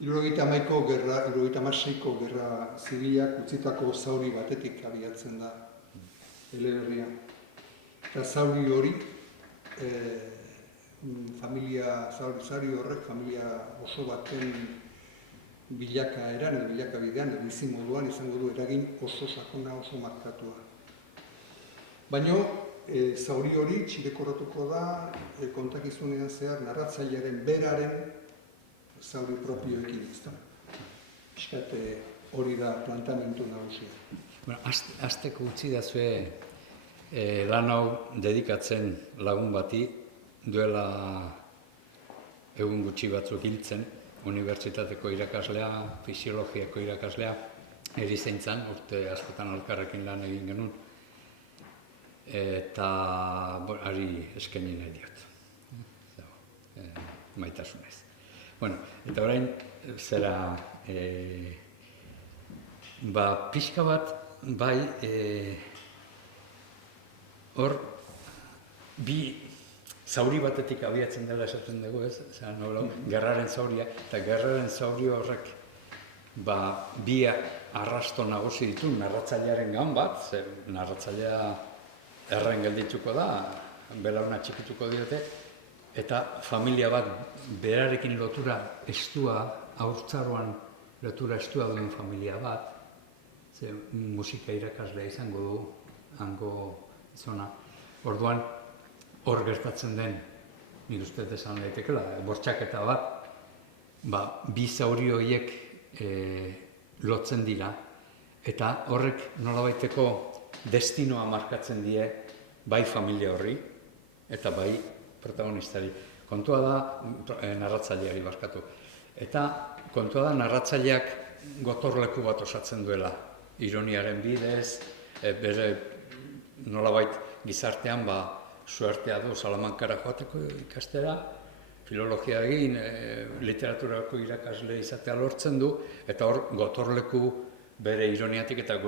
76ko gerra zibilak utzitako zauri batetik abiatzen da eleberria. Eta zauri hori, zauri horrek familia oso baten bilakaeran, bilakabidean, bizimoduan izango du eragin oso sakona, oso markatua. Baina zauri hori txirekorratuko da kontakizunean zehar narratzailearen beraren zauri propioekin izan. Piskat hori da plantamentu nagusia. Azteko utzi dazue lan hau dedikatzen lagun bati, duela egun gutxi batzuk hiltzen, unibertsitateko irakaslea, fisiologiako irakaslea, erizaintzan, urte askotan elkarrekin lan egin genuen, eta ari eskaini nahi diot. Maitasunez. Eta orain, zera, pixka bat, bai, hor, bi zauri batetik abiatzen dela esaten dugu, ez? Gerraren zauria, eta gerraren zauri horrek bi arrasto nagusi ditu narratzailearen gan bat, narratzailea erren geldituko da, belauna txikituko diote, eta familia bat berarekin lotura estua, haurtzaroan lotura estua duen familia bat, musika irakaslea izango du, hango zona. Orduan, hor gertatzen den, nik uste esan daitekela, bortxaketa bat, bi zauri horiek lotzen dira, eta horrek nolabaiteko destinoa markatzen die bai familia horri, eta bai protagonistari. Kontua da narratzaileari barkatu. Eta kontua da narratzaileak gotorleku bat osatzen duela, ironiaren bidez, bere nolabait gizartean suertea du Salamankara joateko ikastera, filologia egin, literaturako irakasle izatea lortzen du, eta hor gotorleku bere ironiatik eta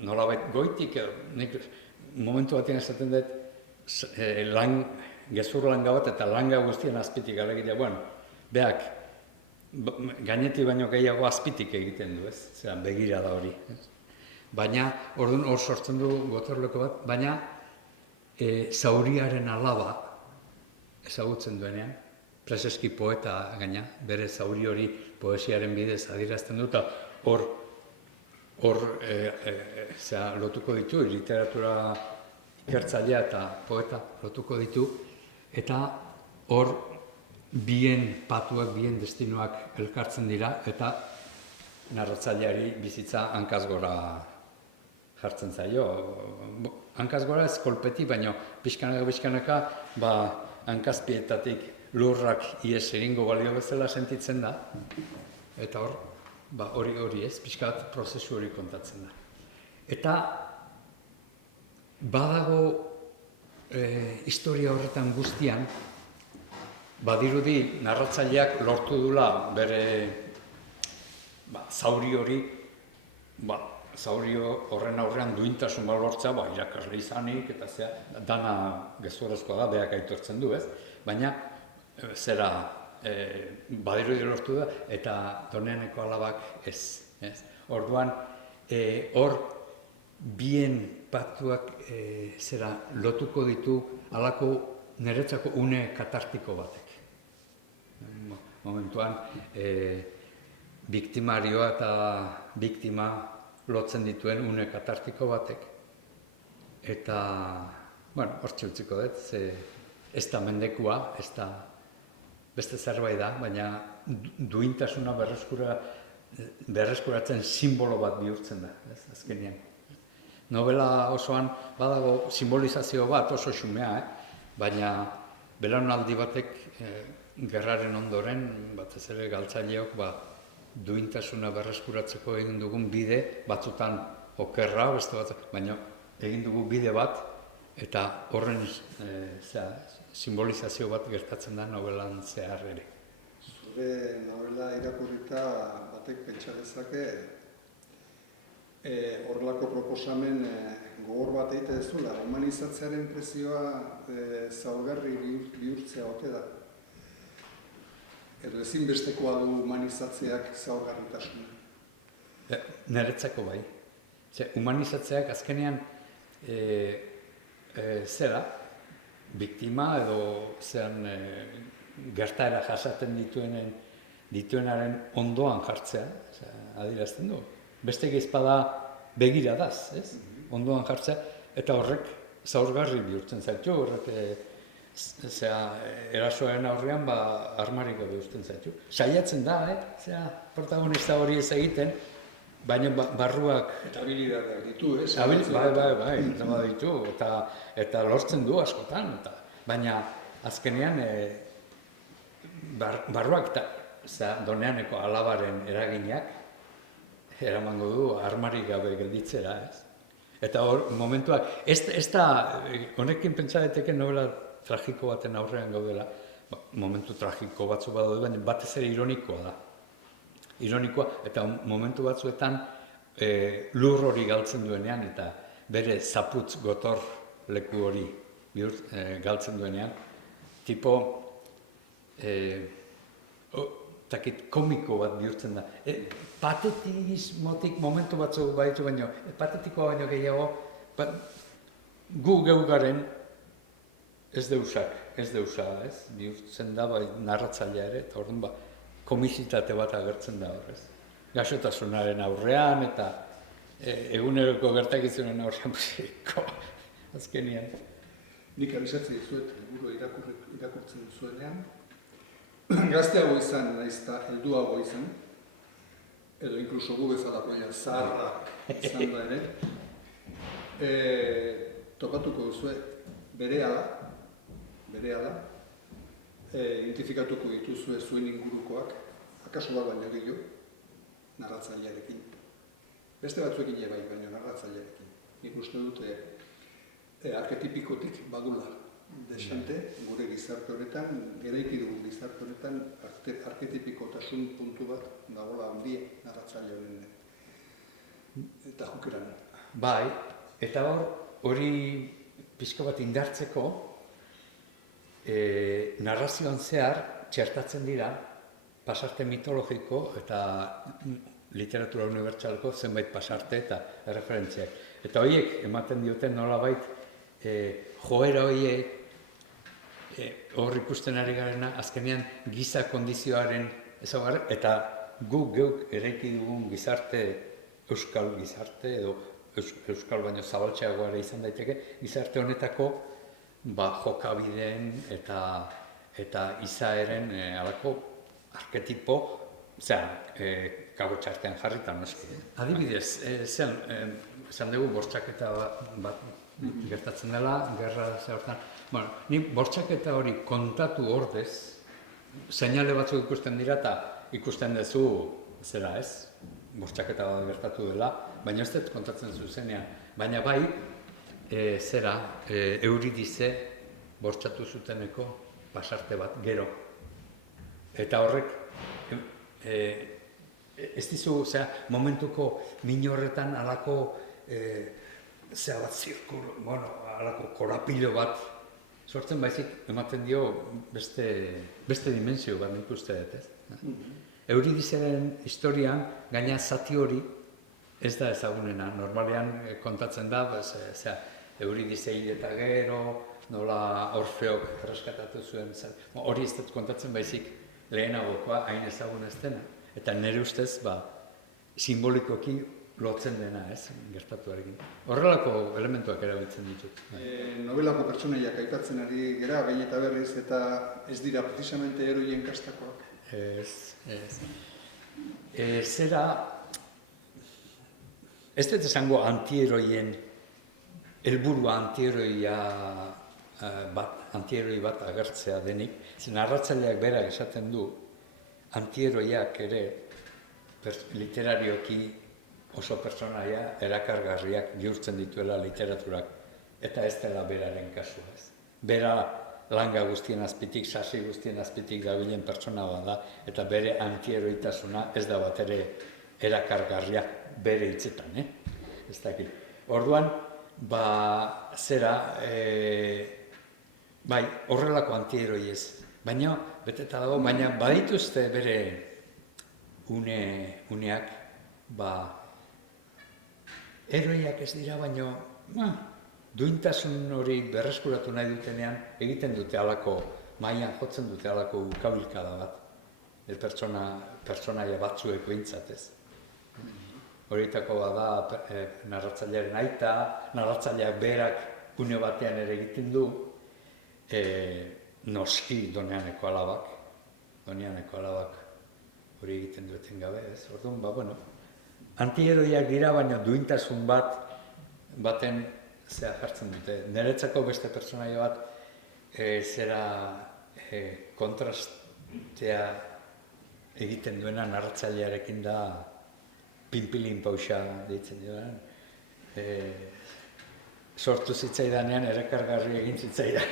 nolabait goitik, momentu batean esaten dut, gezur langa bat eta langa guztien azpitik alegia, beak, gainetik baino gehiago azpitik egiten du, ez? Zeran, begira da hori. Baina, orduan hor sortzen du gotorleku bat, baina zauriaren alaba ezagutzen duenean, Preseski poeta gaina, bere zauri hori poesiaren bidez adierazten du, eta hor lotuko ditu, literatura ikertzailea eta poeta lotuko ditu, eta hor bien patuak, bien destinoak elkartzen dira, eta narratzaileari bizitza hankaz gora jartzen zaio. Hankaz gora ez kolpeti, baina pixkanaka hankazpietatik lurrak ies egingo balio bezala sentitzen da, eta hori ez, pixkat prozesu hori kontatzen da. Eta badago historia horretan guztian, badirudi narratzaileak lortu dula bere zauri hori, zauri horren aurrean duintasun bat lortzea, irakasle izanik, eta dana gezurrezkoa da, beak aitortzen du, ez? Baina, badirudi lortu da, eta Doneaneko alabak ez. Orduan, hor bien patuak lotuko ditu halako niretzako une katartiko batek. Momentuan, biktimarioa eta biktima lotzen dituen une katartiko batek. Eta, hortxe utziko dut, ez da mendekua, ez da beste zerbait da, baina duintasuna berreskuratzen simbolo bat bihurtzen da, azkenean. Novela osoan badago simbolizazio bat oso xumea, baina belaunaldi batek gerraren ondoren, batez ere galtzaileok, duintasuna berreskuratzeko egin dugun bide, batzutan okerra, beste batzuk, baina egin dugu bide bat, eta horren simbolizazio bat gertatzen da novelan zehar ere. Zure novela irakurrita batek pentsa dezake horrelako proposamen gogor bat egite dezula, humanizatzearen prezioa zaurgarri bihurtzea ote da. edo ezinbestekoa du humanizatzeak zaurgarritasuna. Niretzako bai. Humanizatzeak azkenean zera, biktima edo zean gertaera jasaten dituenaren ondoan jartzea, adierazten du. Beste gezpada begiradaz, ez? Ondoan jartzea, eta horrek zaurgarri bihurtzen zaitu, horrek erasoaren aurrean armarik gabe uzten zaitu. Saiatzen da, protagonista hori ez egiten, baina barruak... Eta habilidadeak ditu, ez? Bai, ditu, eta lortzen du askotan, baina azkenean barruak eta doneaneko alabaren eraginak eramango du armarik gabe gelditzera, ez? Eta hor, momentuak, ez da, honekin pentsa daiteke novela tragiko baten aurrean gaudela, momentu tragiko batzu badaude, baina batez ere ironikoa da. Ironikoa, eta momentu batzuetan lur hori galtzen duenean, eta bere zaputz gotor leku hori galtzen duenean, tipo komiko bat bihurtzen da. Patetismotik momentu batzu baditu baino, patetikoa baino gehiago, gu geugaren ez deusak, bihurtzen da narratzailea ere, eta orduan komisitate bat agertzen da horrez. Gaixotasunaren aurrean eta eguneroko gertakizunen aurrean azkenean. Nik abisatzen dizuet, liburu irakurtzen zuenean, gazteago izan, nahiz eta helduago izan, edo inkluso gu bezalako zaharra izan da ere, topatuko duzue berehala, identifikatuko dituzue zuen ingurukoak, akaso bat baino gehiago, narratzailearekin. Beste batzuekin bai, baina narratzailearekin. Nik uste dute arketipikotik badula desente, gure gizarte honetan, eraiki dugu gizarte honetan, arketipikotasun puntu bat dagoela handia narratzaile honen eta jokeran. Bai, eta hori pixka bat indartzeko, narrazioan zehar txertatzen dira pasarte mitologiko eta literatura unibertsaleko zenbait pasarte eta referentziak. Eta horiek ematen dioten nolabait joera horiek hor ikusten ari garena azkenean giza kondizioaren ezaugarri eta geuk eraiki dugun gizarte, euskal gizarte edo euskal baino zabaltzeagoa ere izan daiteke, gizarte honetako jokabideen eta izaeren alako arketipo, kabotxartean jarrita noski. Adibidez, esan dugu bortxaketa bat gertatzen dela, gerra zehortan. Ni bortxaketa hori kontatu ordez, seinale batzuk ikusten dira eta ikusten duzu, zera ez, bortxaketa bat gertatu dela, baina ez dut kontatzen zuzenean. Baina bai, Euridize bortxatu zuteneko pasarte bat gero. Eta horrek, ez dizu, momentuko min horretan alako alako korapilo bat sortzen baizik ematen dio beste dimensio bat nik uste dut, ez? Euridizeren historian gaina zati hori ez da ezagunena. Normalean kontatzen da, Euridize hil eta gero, nola Orfeok erreskatatu zuen. Hori ez dut kontatzen baizik lehenagokoa hain ezagun ez dena. Eta nire ustez, simbolikoki lotzen dena, ez, gertatuarekin. Horrelako elementuak erabiltzen ditut. Novelako pertsonaiak aipatzen ari gera, behin eta berriz, eta ez dira precisamente heroien kastakoak. Ez. Ez dut esango antieroien, helburua antieroi bat agertzea denik, narratzaileak berak esaten du, antieroiak ere literarioki oso pertsonaia erakargarriak bihurtzen dituela literaturak, eta ez dela beraren kasua ez. Bera langa guztien azpitik, sasi guztien azpitik dabilen pertsona bat da, eta bere antieroitasuna ez da bat ere erakargarriak bere hitzetan, ez dakit. Orduan, horrelako antieroi ez Baina, beteta dago, baina badituzte bere uneak, heroiak ez dira, baina duintasun hori berreskuratu nahi dutenean egiten dute alako, mailan jotzen dute alako ukabilkada bat. Pertsonaia batzuek behintzatez. Horietako bada narratzailearen aita, narratzaileak berak une batean ere egiten du, noski Doneaneko alabak hori egiten dueten gabe, ez? Orduan, antiheroiak dira, baina duintasun baten jartzen dute. Niretzako beste pertsonaia bat kontrastea egiten duena narratzailearekin da Pinpilin Pauxa deitzen dioan. Sortu zitzaidanean erakargarri egin zitzaidan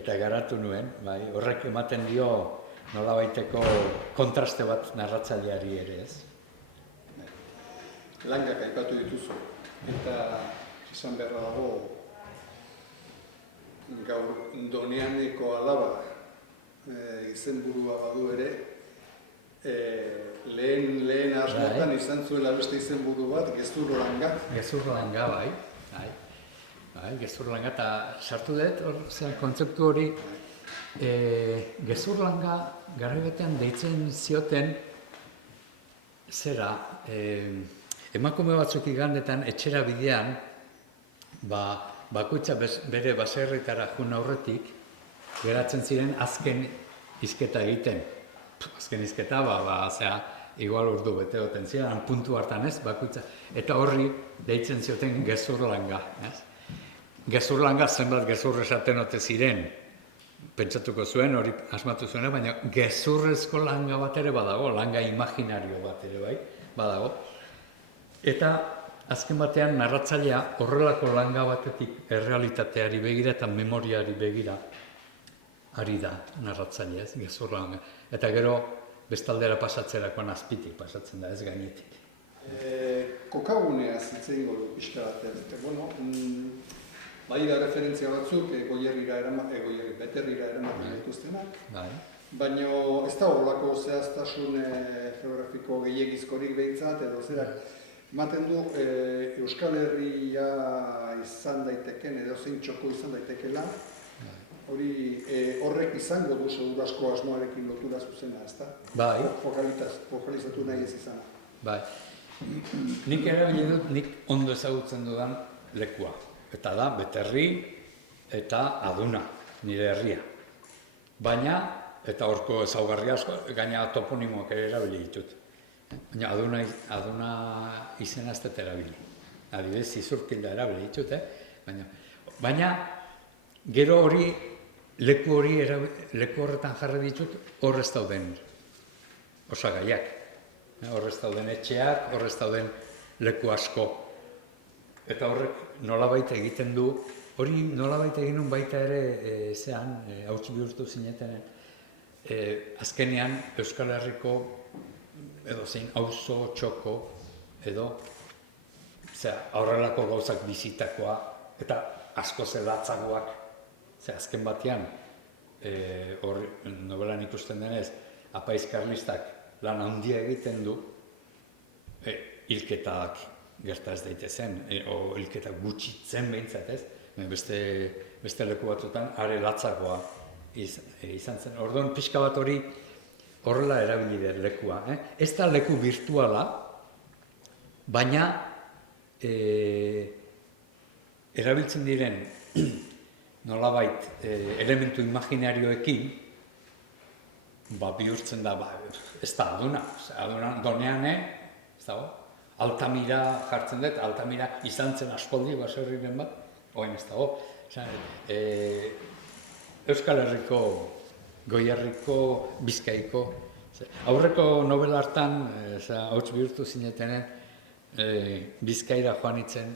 eta garatu nuen, horrek ematen dio nolabaiteko kontraste bat narratzaileari ere, ez? Langak aipatu dituzu, eta izan beharra dago gaur Doneaneko alaba izenburua badu ere, lehen asmotan izan zuela beste izenburu bat, Gezurlanga. Gezurlanga, bai, Gezurlanga, eta sartu dut, kontzeptu hori, Gezurlanga garaibetean deitzen zioten zera, emakume batzuk igandetan etxera bidean, bakoitza bere baserritara joan aurretik, geratzen ziren azken hizketa egiten. Azken hizketa, igual ordu bete goten ziren, puntu hartan ez, bakoitza. Eta horri deitzen zioten Gezurlanga. Gezurlanga zenbat gezur esaten ote ziren, pentsatuko zuen, hori asmatu zuena, baina gezurrezko langa bat ere badago, langa imaginario bat ere bai, badago. Eta azken batean narratzailea horrelako langa batetik errealitateari begira eta memoriari begira ari da narratzailea, ez, Gezurlanga. Eta gero bestaldera pasatzerakoan azpitik pasatzen da, ez gainetik. Kokagunea zitzen goru pixka bat, bai da referentzia batzuk Beterrira eramaten dituztenak, baina ez da horrelako zehaztasun geografiko gehiagizkorik behintzat, edo zerak, ematen du Euskal Herria izan daiteken, edo zein txoko izan daitekela, horrek izango du segurasko asmoarekin lotura zuzena, ezta? Bai. Fokalizatu nahi ez izana. Bai. Nik erabili dut, nik ondo ezagutzen dudan lekua. Eta da, Beterri eta Aduna, nire herria. Baina, eta horko ezaugarri asko, gaina toponimoak ere erabili ditut. Baina Aduna izena ez dut erabili. Adibidez, Izurkilda erabili ditut, baina gero hori, leku horretan jarri ditut, horrez dauden osagaiak. Horrez dauden etxeak, horrez dauden leku asko. Eta horrek nolabait egiten du, hori nolabait egin nun baita ere hauts bihurtu zineten, azkenean Euskal Herriko edo zein auzo, txoko, edo horrelako gauzak bizitakoa, eta asko zelatzagoak, azken batean, novelan ikusten denez, apaiz karlistak lan handia egiten du, hilketak gerta ez daitezen, o hilketak gutxitzen behintzat ez, beste leku batzutan are latzagoa izan zen. Orduan pixka bat hori horrela erabili dut lekua. Ez da leku virtuala, baina erabiltzen diren nolabait elementu imaginarioekin bihurtzen da, ez da Aduna, Doneane, ez dago, Altamira jartzen dut, Altamira izan zen aspaldi baserriren bat, oin ez dago, Euskal Herriko, Goierriko, Bizkaiko, aurreko novela hartan, hauts bihurtu zinetenen, Bizkaira joan itzen,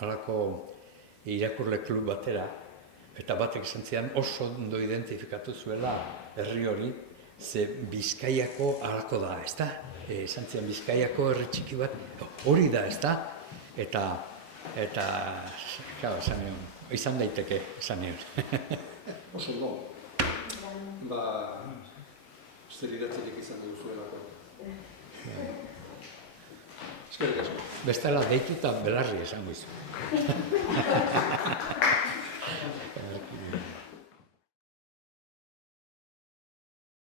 halako irakurle klub batera, eta batek esan zidan oso ondo identifikatu zuela herri hori, ze Bizkaiako halako da, ez da? Esan zidan Bizkaiako herri txiki bat, hori da, ez da? Eta, esan nion, izan daiteke, esan nion. Oso do, zer idatzirik izango duzuelako. Eskerrik asko. Bestela deitu eta belarri esango izu.